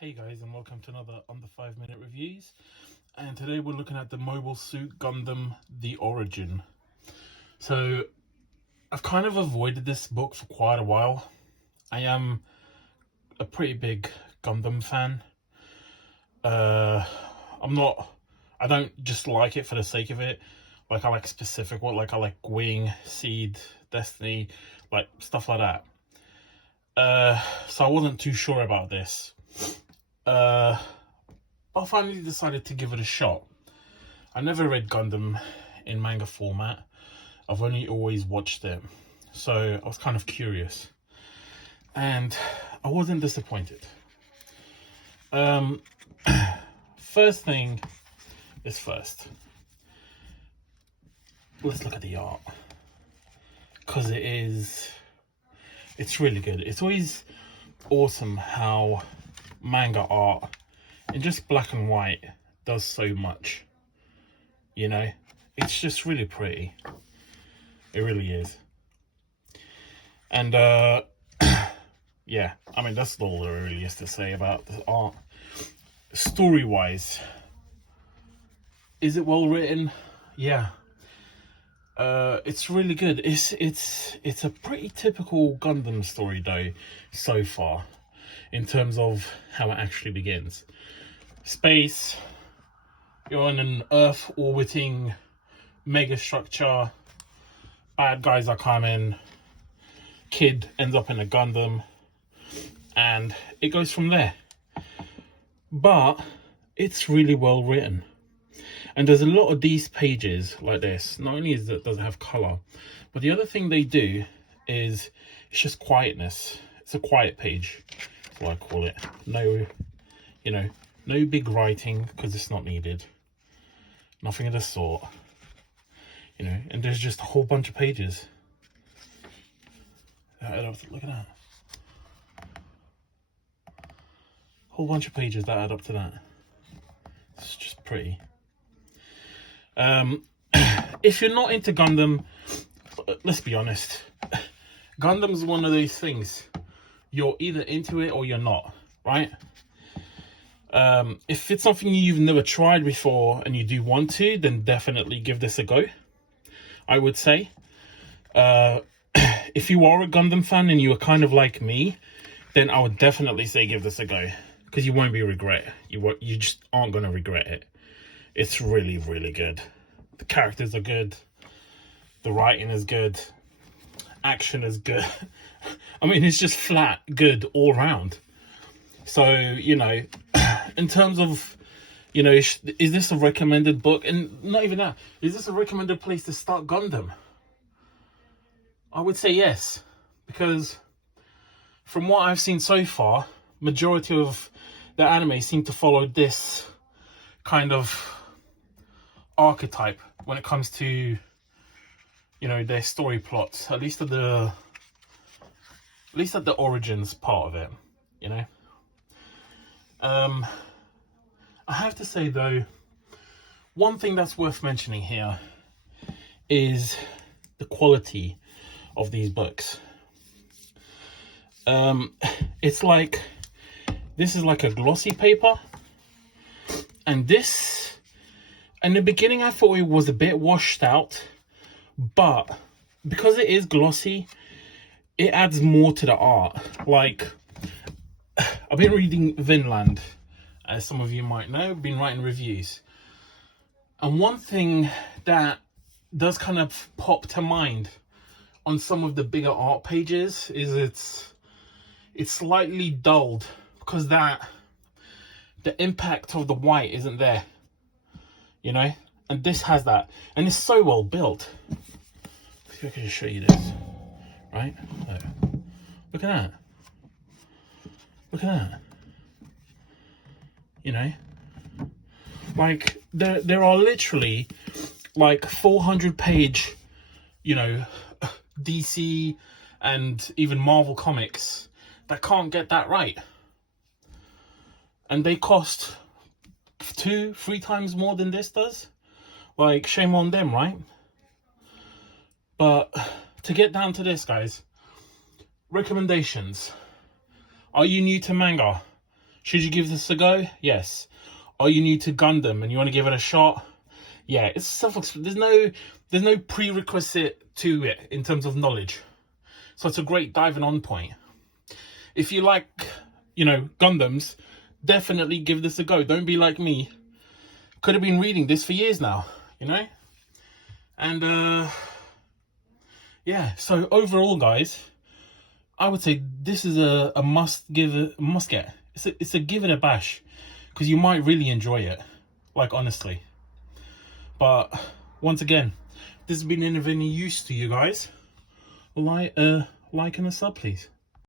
Hey guys, and welcome to another Under 5 Minute Reviews. And today we're looking at the Mobile Suit Gundam The Origin. So I've kind of avoided this book for quite a while. I am a pretty big Gundam fan. I don't just like it for the sake of it. Like, I like specific one, like I like Wing, Seed, Destiny, like stuff like that. So I wasn't too sure about this. But I finally decided to give it a shot. I never read Gundam in manga format. I've only always watched it. So I was kind of curious. And I wasn't disappointed. First thing is first. Let's look at the art. Because it's really good. It's always awesome how manga art in just black and white does so much. You know, it's just really pretty. It really is. And yeah, I mean, that's all there really is to say about the art. Story wise, is it well written? Yeah. It's really good. It's a pretty typical Gundam story though so far, in terms of how it actually begins. Space, you're in an Earth orbiting mega structure, bad guys are coming, kid ends up in a Gundam, and it goes from there. But it's really well written. And there's a lot of these pages like this. Not only does it have color, but the other thing they do is it's just quietness. It's a quiet page, that's what I call it. No, you know, no big writing because it's not needed. Nothing of the sort. You know, and there's just a whole bunch of pages. Look at that. Whole bunch of pages that add up to that. It's just pretty. If you're not into Gundam, let's be honest, Gundam's one of those things. You're either into it or you're not, right? If it's something you've never tried before and you do want to, then definitely give this a go, I would say. If you are a Gundam fan and you are kind of like me, then I would definitely say give this a go, because you won't be regret. You just aren't going to regret it. It's really, really good. The characters are good. The writing is good. Action is good. I mean, it's just flat good all round. So, you know, in terms of, you know, is this a recommended book? And not even that. Is this a recommended place to start Gundam? I would say yes. Because from what I've seen so far, majority of the anime seem to follow this kind of archetype when it comes to, you know, their story plots, at least at the origins part of it, you know. I have to say though, one thing that's worth mentioning here is the quality of these books. It's like, this is like a glossy paper, and this, in the beginning I thought it was a bit washed out, but because it is glossy, it adds more to the art. Like, I've been reading Vinland, as some of you might know, been writing reviews. And one thing that does kind of pop to mind on some of the bigger art pages is it's slightly dulled, because the impact of the white isn't there, you know. And this has that, and it's so well built. Let's see if I can just show you this, right? Look at that. Look at that. You know, like there are literally like 400-page, you know, DC and even Marvel comics that can't get that right, and they cost 2-3 times more than this does. Like, shame on them, right? But to get down to this, guys, recommendations. Are you new to manga? Should you give this a go? Yes. Are you new to Gundam and you want to give it a shot? Yeah, it's self. There's no prerequisite to it in terms of knowledge, so it's a great diving on point. If you like, you know, Gundams, definitely give this a go. Don't be like me. Could have been reading this for years now, you know. And yeah. So overall, guys, I would say this is a must get. It's a give it a bash, because you might really enjoy it, like honestly. But once again, if this has been of any use to you guys, like and a sub, please.